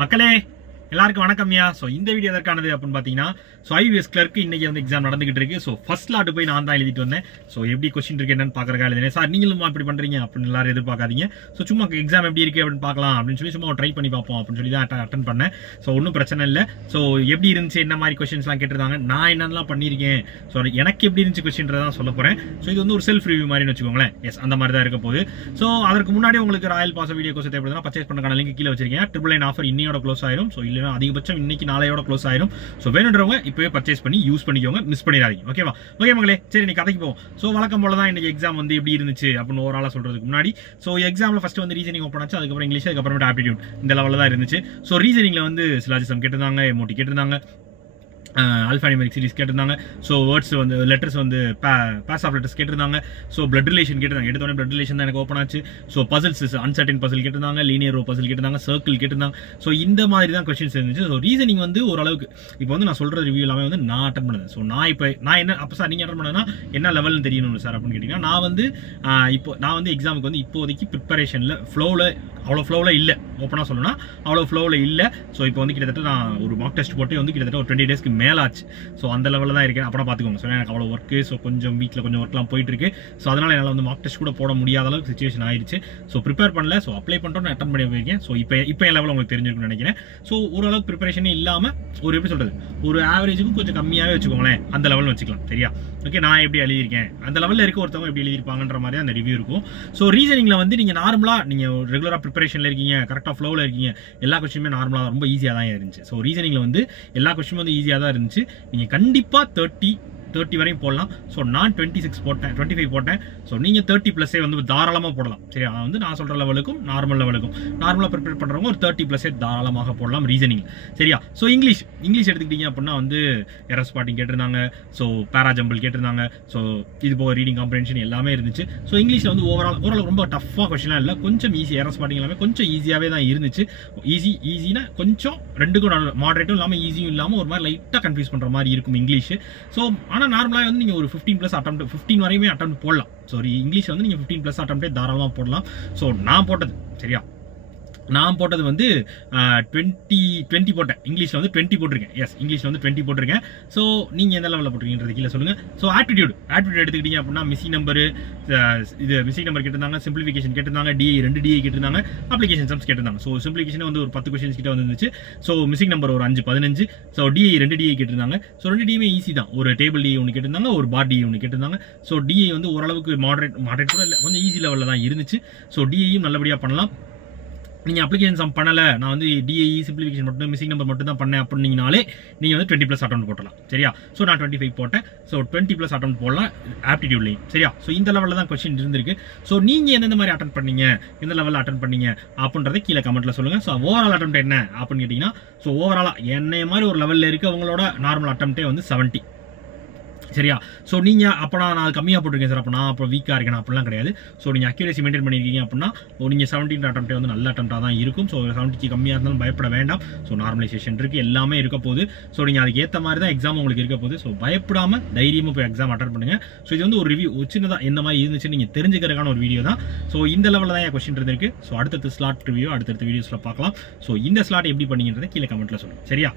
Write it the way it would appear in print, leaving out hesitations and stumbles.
மக்களே எல்லாருக்கும் வணக்கம்யா. ஸோ இந்த வீடியோ எதற்கானது அப்படின்னு பார்த்தீங்கன்னா, ஸோ ஐவிஎஸ் கிளர்க்கு இன்னைக்கு வந்து எக்ஸாம் நடந்துகிட்டு இருக்கு. ஸோ ஃபர்ஸ்ட் லாட் போய் நான் தான் எழுதிட்டு வந்தேன். ஸோ எப்படி கொஸ்டின் இருக்கு என்னன்னு பார்க்கறதுக்காக எழுதினேன். சார் நீங்களும் இப்படி பண்றீங்க அப்படின்னு எல்லாரும் எதிர்பார்க்காதீங்க. ஸோ சும்மா எக்ஸாம் எப்படி இருக்கு அப்படின்னு பார்க்கலாம் அப்படின்னு சொல்லி சும்மா ட்ரை பண்ணி பார்ப்போம் அப்படின்னு சொல்லி தான் அட்டன் பண்ணேன். ஸோ ஒன்றும் பிரச்சனை இல்லை. ஸோ எப்படி இருந்துச்சு, என்ன மாதிரி கொஸ்டின்ஸ்லாம் கேட்டிருந்தாங்க, நான் என்னென்னலாம் பண்ணியிருக்கேன், ஸோ எனக்கு எப்படி இருந்துச்சு கொஸ்டின்றதான் சொல்ல போறேன். ஸோ இது வந்து ஒரு செல்ஃப் ரிவ்யூ மாதிரி வச்சுக்கோங்களேன். எஸ், அந்த மாதிரி தான் இருக்க போகுது. ஸோ அதற்கு முன்னாடி உங்களுக்கு ராயல் பாஸ் வீடியோ கோர்ஸ் தேவைப்படுதுன்னா பர்ச்சேஸ் பண்ணக்கான லிங்க் கீழே வச்சிருக்கேன். 999 ஆஃபர் இன்னையோட க்ளோஸ் ஆயிரும். ஸோ இல்லைனா அதிகபட்சம் இன்னைக்கு நாளையோட க்ளோஸ் ஆயிரும். ஸோ வேணுன்றவங்க இப்பவே பர்ச்சேஸ் பண்ணி யூஸ் பண்ணிக்கோங்க, மிஸ் பண்ணிடாதீங்க. ஓகேவா? ஓகே மக்களே, சரி இன்னைக்கு கதைக்கு போவோம். ஸோ வழக்கம் போல தான் இன்னைக்கு எக்ஸாம் வந்து எப்படி இருந்துச்சு அப்படின்னு ஓவராலா சொல்றதுக்கு முன்னாடி, ஸோ எக்ஸாம்ல ஃபர்ஸ்ட் வந்து ரீசனிங் ஓப்பன் ஆச்சு, அதுக்கப்புறம் இங்கிலீஷ், அதுக்கப்புறம் ஆப்டிடியூட் இந்த லெவலில் தான் இருந்துச்சு. ஸோ ரீசனிங்ல வந்து சிலாஜிசம் கேட்டிருந்தாங்க, எமோட்டி கேட்டிருந்தாங்க, ஆல்ஃபானிமரிக் சீரிஸ் கேட்டிருந்தாங்க. ஸோ வேர்ட்ஸ் வந்து லெட்டர்ஸ் வந்து பேஸ் ஆஃப் லெட்டர்ஸ் கேட்டிருந்தாங்க. ஸோ பிளட் ரிலேஷன் கேட்டிருந்தாங்க. எடுத்தோடனே பிளட் ரிலேஷன் தான் எனக்கு ஓப்பன் ஆச்சு. ஸோ பசில்ஸ், அன்சர்டன் பசில் கேட்டிருந்தாங்க, லீனியர் ரோ பசில் கேட்டிருந்தாங்க, சர்க்கிள் கேட்டிருந்தாங்க. ஸோ இந்த மாதிரி தான் கொஸ்டின்ஸ் இருந்துச்சு. ஸோ ரீசனிங் வந்து ஓரளவுக்கு இப்போ வந்து நான் சொல்ற ரிவ்யூ எல்லாமே வந்து நான் அட்டன் பண்ணது. ஸோ நான் என்ன அப்போ சார் நீங்கள் அட்டன் பண்ணதுன்னா என்ன லெவல்னு தெரியணும் சார் அப்படின்னு கேட்டிங்கன்னா, நான் வந்து எக்ஸாமுக்கு வந்து இப்போதைக்கு ப்ரிப்பரேஷனில் அவ்வளோ ஃப்ளோவில் இல்லை. ஓப்பனாக சொல்லணும்னா அவ்வளோ ஃப்ளோவில் இல்லை. ஸோ இப்போ வந்து கிட்டத்தட்ட நான் ஒரு மார்க் டெஸ்ட் போட்டு வந்து கிட்டத்தட்ட ஒரு 20 டேஸ்க்கு மேலாச்சு. ஸோ அந்த லெவலில் தான் இருக்கேன். அப்புறம் பார்த்துக்கோங்க. ஸோ எனக்கு அவ்வளோ ஒர்க்கு, ஸோ கொஞ்சம் வீட்டில் கொஞ்சம் ஒர்க்லாம் போயிட்டு இருக்கு. ஸோ அதனால் என்னால் வந்து மார்க் டெஸ்ட் கூட போட முடியாத அளவுக்கு சிச்சுவேஷன் ஆயிடுச்சு. ஸோ ப்ரிப்பேர் பண்ணல. ஸோ அப்ளை பண்ணிட்டோம், அட்டன் பண்ணி போயிருக்கேன். ஸோ இப்போ என் லெவலில் உங்களுக்கு தெரிஞ்சிருக்குன்னு நினைக்கிறேன். ஸோ ஓரளவுக்கு ப்ரிப்பரேஷனே இல்லாமல் ஒரு எப்படி சொல்கிறது, ஒரு ஆவரேஜுக்கும் கொஞ்சம் கம்மியாகவே வச்சுக்கோங்களேன், அந்த லெவலில் வச்சுக்கலாம். சரியா? ஓகே, நான் எப்படி எழுதியிருக்கேன், அந்த லெவலில் இருக்க ஒருத்தவங்க எப்படி எழுதியிருப்பாங்கன்ற மாதிரி அந்த ரிவ்யூ இருக்கும். ஸோ ரீசனிங்கில் வந்து நீங்கள் நார்மலாக நீங்கள் ரெகுலராக ப்ரிப்பரேஷனில் இருக்கீங்க, கரெக்டாக ஃப்ளோவில் இருக்கீங்க, எல்லா கொஸ்டினுமே நார்மலாக ரொம்ப ஈஸியாக தான் இருந்துச்சு. ஸோ ரீசனிங்கில் வந்து எல்லா கொஸ்டினும் வந்து ஈஸியாக தான் இருந்துச்சு. நீங்கள் கண்டிப்பாக 30 வரையும் போடலாம். ஸோ நான் 26 போட்டேன், 25 போட்டேன். ஸோ நீங்கள் 30+ வந்து தாராளமாக போடலாம். சரியா? வந்து நான் சொல்கிற லெவலுக்கும் நார்மலாக ப்ரிப்பேர் பண்ணுறவங்க ஒரு 30+ தாராளமாக போடலாம் ரீசனிங். சரியா? ஸோ இங்கிலீஷ் எடுத்துக்கிட்டீங்க அப்படின்னா வந்து எரர் ஸ்பாட்டிங் கேட்டிருந்தாங்க, ஸோ பேராஜம்பிள் கேட்டிருந்தாங்க, ஸோ இது போக ரீடிங் காம்ப்ரிஹென்ஷன் எல்லாமே இருந்துச்சு. ஸோ இங்கிலீஷில் வந்து ஓவரால் ரொம்ப டஃப்பாக கொஸ்டினாக இல்லை, கொஞ்சம் ஈஸி. எரர் ஸ்பாட்டிங் எல்லாமே கொஞ்சம் ஈஸியாகவே தான் இருந்துச்சு. ஈஸினா கொஞ்சம் ரெண்டுக்கும் மாடரேட்டும் இல்லாமல் ஈஸியும் இல்லாமல் ஒரு மாதிரி லைட்டாக கன்ஃபியூஸ் பண்ணுற மாதிரி இருக்கும் இங்கிலீஷ். ஸோ ஆனால் நார்மலாக வந்து நீங்கள் ஒரு 15+ அட்டெம்ப்ட் 15 வரையுமே அட்டெம்ப்ட் போடலாம். சாரி, இங்கிலீஷ் வந்து நீங்கள் 15+ அட்டெம்ப்டே தாராளமாக போடலாம். ஸோ நான் போட்டது சரியா, நான் போட்டது வந்து 20 போட்டேன். இங்கிலீஷில் வந்து 20 போட்டிருக்கேன். எஸ், இங்கிலீஷில் வந்து 20 போட்டிருக்கேன். ஸோ நீங்கள் எந்த லெவலில் போட்டிருக்கீங்கன்றது கீழே சொல்லுங்கள். ஸோ ஆப்டிடியூட் எடுத்துக்கிட்டீங்க அப்படின்னா மிஸ்ஸிங் நம்பர் கேட்டிருந்தாங்க, சிம்பிளிஃபிகேஷன் கேட்டிருந்தாங்க, ரெண்டு டிஐ கேட்டிருந்தாங்க, அப்ளிகேஷன் சம்ஸ் கேட்டிருந்தாங்க. ஸோ சிம்பிளிஃபிகேஷன் வந்து ஒரு 10 கொஸ்டின்ஸ் கிட்ட வந்துருந்துச்சு. ஸோ மிஸ்ஸிங் நம்பர் ஒரு 5-15. ஸோ ரெண்டு டிஐ கேட்டிருந்தாங்க. ஸோ ரெண்டு டிஐமே ஈஸி தான். ஒரு டேபிள் டிஐ ஒன்று கேட்டிருந்தாங்க, ஒரு பார் டிஐ ஒன்று கேட்டிருந்தாங்க. ஸோ டிஐ வந்து ஓரளவுக்கு மாடரேட் கூட இல்லை, கொஞ்சம் ஈஸி லெவலில் தான் இருந்துச்சு. ஸோ டிஐயும் நல்லபடியாக பண்ணலாம். நீங்கள் அப்ளிகேஷன் சம் பண்ணலை, நான் வந்து டிஐ சிம்பிளிஃபிகேஷன் மட்டும் மிஸ்ஸிங் நம்பர் மட்டும் தான் பண்ணேன் அப்படின்னீங்கனாலே நீங்கள் வந்து 20+ அட்டெம்ப்ட் போட்டலாம். சரியா? ஸோ நான் 25 போட்டேன். ஸோ 20+ அட்டெம்ப்ட் போடலாம் ஆப்டிடியூட்லையும். சரியா? ஸோ இந்த லெவலில் தான் கொஸ்டின் இருந்திருக்கு. ஸோ நீங்கள் எந்தெந்த மாதிரி அட்டன் பண்ணீங்க, எந்த லெவலில் அட்டன் பண்ணீங்க அப்படின்றத கீழே கமெண்ட்டில் சொல்லுங்கள். ஸோ ஓவரால் அட்டெம்ப்ட் என்ன அப்படின்னு கேட்டிங்கன்னா, ஸோ ஓவராலாக என்னைய மாதிரி ஒரு லெவலில் இருக்க அவங்களோட நார்மல் அட்டெம்ப்டே வந்து 70. சரியா? ஸோ நீங்கள் அப்போனா நான் கம்மியாக போட்டிருக்கேன் சார், அப்போ நான் அப்புறம் வீக்காக இருக்கேன் அப்படிலாம் கிடையாது. ஸோ நீங்கள் அக்யூரேசி மெயின்டைன் பண்ணியிருக்கீங்க அப்படின்னா நீங்கள் 17 அட்டெம்ப்டே வந்து நல்ல அட்டெம்ப்டாக தான் இருக்கும். ஸோ 70க்கு கம்மியாக இருந்தாலும் பயப்பட வேண்டாம். ஸோ நார்மலைசேஷன் இருக்குது, எல்லாமே இருக்க போகுது. ஸோ நீங்கள் அதுக்கு ஏற்ற மாதிரி தான் எக்ஸாம் உங்களுக்கு இருக்க போகுது. ஸோ பயப்படாமல் தைரியமாக போய் எக்ஸாம் அட்டன் பண்ணுங்கள். ஸோ இது வந்து ஒரு ரிவ்யூ, சின்னதாக எந்த மாதிரி இருந்துச்சு நீங்கள் தெரிஞ்சுக்கிறதுக்கான ஒரு வீடியோ தான். ஸோ இந்த லெவலில் தான் என் கொஸ்டின் இருந்திருக்கு. ஸோ அடுத்தடுத்த ஸ்லாட் ரிவ்யூ அடுத்தடுத்த வீடியோஸில் பார்க்கலாம். ஸோ இந்த ஸ்லாட் எப்படி பண்ணீங்கன்றதை கீழே கமெண்ட்டில் சொல்லுங்கள். சரியா?